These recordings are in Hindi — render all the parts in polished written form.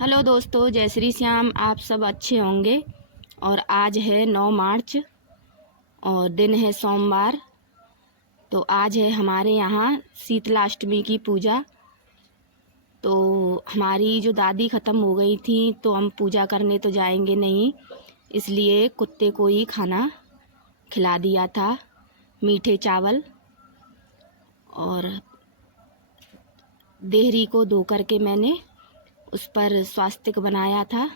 हेलो दोस्तों, जय श्री श्याम। आप सब अच्छे होंगे। और आज है 9 मार्च और दिन है सोमवार। तो आज है हमारे यहाँ शीतलाष्टमी की पूजा। तो हमारी जो दादी ख़त्म हो गई थी तो हम पूजा करने तो जाएंगे नहीं, इसलिए कुत्ते को ही खाना खिला दिया था, मीठे चावल। और देहरी को धो करके मैंने उस पर स्वास्तिक बनाया था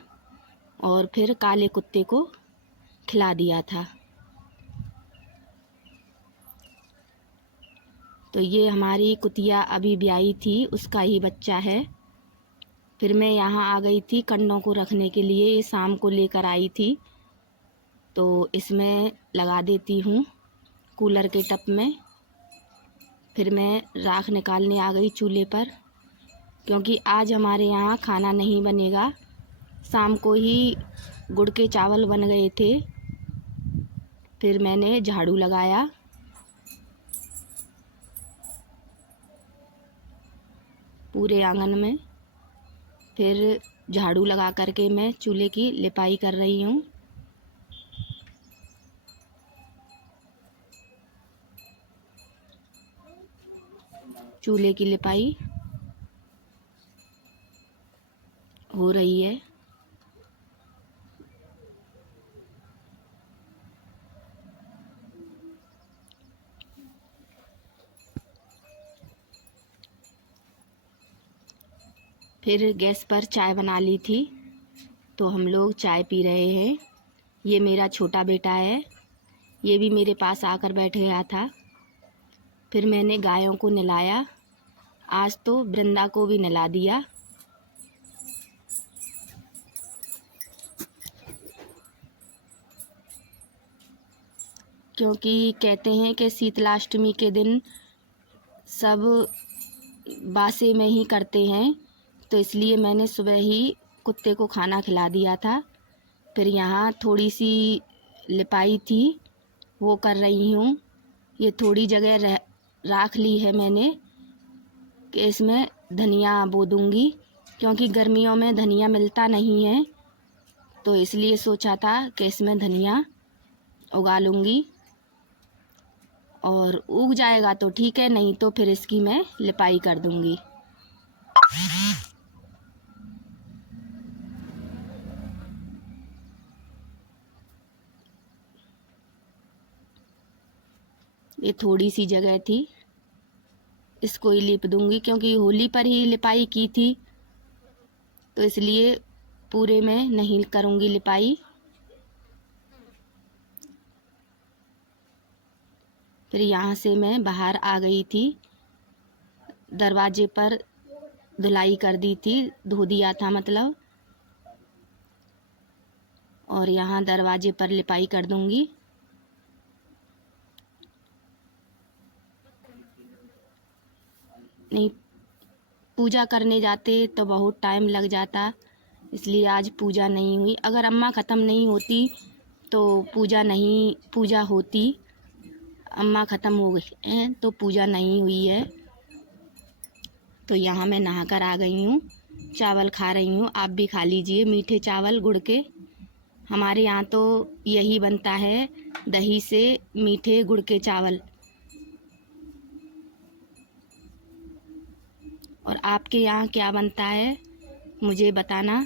और फिर काले कुत्ते को खिला दिया था। तो ये हमारी कुतिया अभी ब्याई थी, उसका ही बच्चा है। फिर मैं यहाँ आ गई थी कंडों को रखने के लिए, ये शाम को लेकर आई थी। तो इसमें लगा देती हूँ कूलर के टब में। फिर मैं राख निकालने आ गई चूल्हे पर, क्योंकि आज हमारे यहाँ खाना नहीं बनेगा। शाम को ही गुड़ के चावल बन गए थे। फिर मैंने झाड़ू लगाया। पूरे आंगन में फिर झाड़ू लगा करके मैं चूल्हे की लिपाई कर रही हूँ। चूल्हे की लिपाई हो रही है। फिर गैस पर चाय बना ली थी, तो हम लोग चाय पी रहे हैं। ये मेरा छोटा बेटा है, ये भी मेरे पास आकर बैठ गया था। फिर मैंने गायों को नहलाया। आज तो वृंदा को भी नहला दिया। क्योंकि कहते हैं कि शीतलाष्टमी के दिन सब बासे में ही करते हैं, तो इसलिए मैंने सुबह ही कुत्ते को खाना खिला दिया था। फिर यहाँ थोड़ी सी लिपाई थी, वो कर रही हूँ। ये थोड़ी जगह राख ली है मैंने कि इसमें धनिया बो दूँगी, क्योंकि गर्मियों में धनिया मिलता नहीं है। तो इसलिए सोचा था कि इसमें धनिया उगा लूँगी, और उग जाएगा तो ठीक है, नहीं तो फिर इसकी मैं लिपाई कर दूँगी। ये थोड़ी सी जगह थी, इसको ही लिप दूँगी, क्योंकि होली पर ही लिपाई की थी, तो इसलिए पूरे में नहीं करूँगी लिपाई। फिर यहाँ से मैं बाहर आ गई थी, दरवाजे पर धुलाई कर दी थी, धो दिया था मतलब। और यहाँ दरवाजे पर लिपाई कर दूँगी। नहीं, पूजा करने जाते तो बहुत टाइम लग जाता, इसलिए आज पूजा नहीं हुई। अगर अम्मा ख़त्म नहीं होती तो पूजा होती। अम्मा ख़त्म हो गई हैं तो पूजा नहीं हुई है। तो यहाँ मैं नहा कर आ गई हूँ, चावल खा रही हूँ। आप भी खा लीजिए मीठे चावल गुड़ के। हमारे यहाँ तो यही बनता है, दही से मीठे गुड़ के चावल। और आपके यहाँ क्या बनता है मुझे बताना।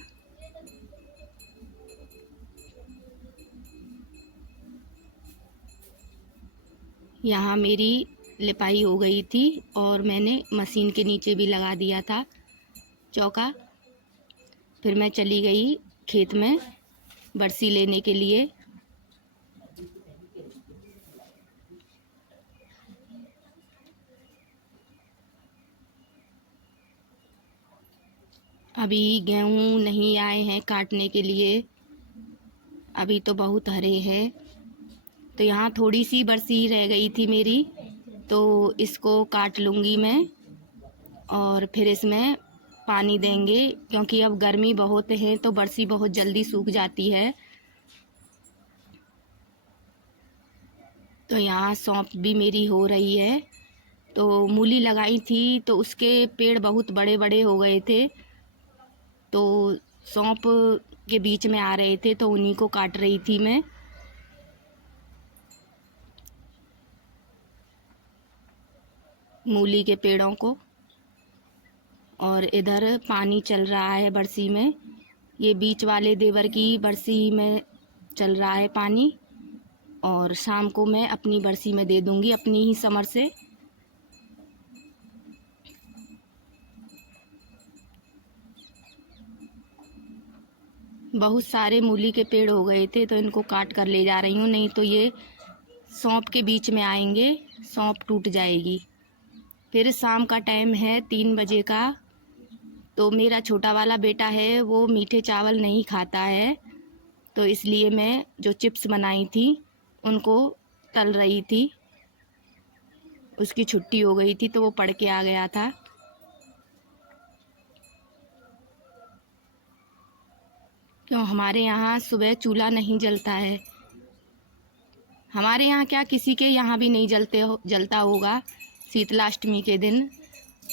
यहाँ मेरी लिपाई हो गई थी और मैंने मशीन के नीचे भी लगा दिया था चौका। फिर मैं चली गई खेत में बरसी लेने के लिए। अभी गेहूँ नहीं आए हैं काटने के लिए, अभी तो बहुत हरे हैं। तो यहाँ थोड़ी सी बरसी रह गई थी मेरी, तो इसको काट लूँगी मैं। और फिर इसमें पानी देंगे, क्योंकि अब गर्मी बहुत है तो बरसी बहुत जल्दी सूख जाती है। तो यहाँ सौंफ भी मेरी हो रही है। तो मूली लगाई थी तो उसके पेड़ बहुत बड़े बड़े हो गए थे, तो सौंफ के बीच में आ रहे थे तो उन्हीं को काट रही थी मैं। मूली के पेड़ों को। और इधर पानी चल रहा है बरसी में, ये बीच वाले देवर की बरसी में चल रहा है पानी। और शाम को मैं अपनी बरसी में दे दूंगी अपनी ही समर से। बहुत सारे मूली के पेड़ हो गए थे तो इनको काट कर ले जा रही हूँ, नहीं तो ये सौंफ के बीच में आएंगे, सौंफ टूट जाएगी। फिर शाम का टाइम है 3 बजे का, तो मेरा छोटा वाला बेटा है वो मीठे चावल नहीं खाता है, तो इसलिए मैं जो चिप्स बनाई थी उनको तल रही थी। उसकी छुट्टी हो गई थी तो वो पढ़ के आ गया था। क्यों हमारे यहाँ सुबह चूल्हा नहीं जलता है। हमारे यहाँ क्या, किसी के यहाँ भी नहीं जलता होगा शीतलाष्टमी के दिन।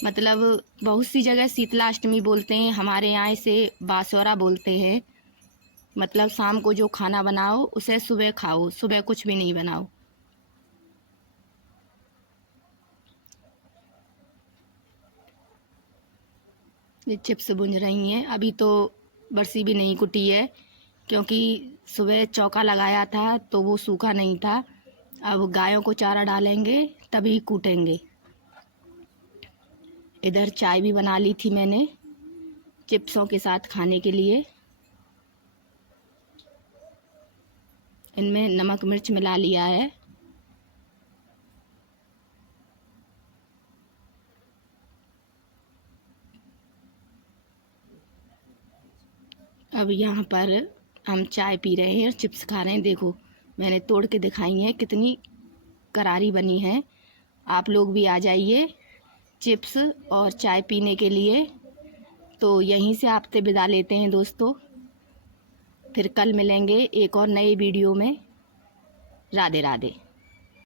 मतलब बहुत सी जगह शीतलाष्टमी बोलते हैं, हमारे यहाँ इसे बासौरा बोलते हैं। मतलब शाम को जो खाना बनाओ उसे सुबह खाओ, सुबह कुछ भी नहीं बनाओ। ये चिप्स भुन रही हैं, अभी तो बरसी भी नहीं कुटी है क्योंकि सुबह चौका लगाया था तो वो सूखा नहीं था। अब गायों को चारा डालेंगे तभी कूटेंगे। इधर चाय भी बना ली थी मैंने चिप्सों के साथ खाने के लिए। इनमें नमक मिर्च मिला लिया है। अब यहाँ पर हम चाय पी रहे हैं और चिप्स खा रहे हैं। देखो मैंने तोड़ के दिखाई है कितनी करारी बनी है। आप लोग भी आ जाइए चिप्स और चाय पीने के लिए। तो यहीं से आपसे विदा लेते हैं दोस्तों, फिर कल मिलेंगे एक और नए वीडियो में। राधे राधे।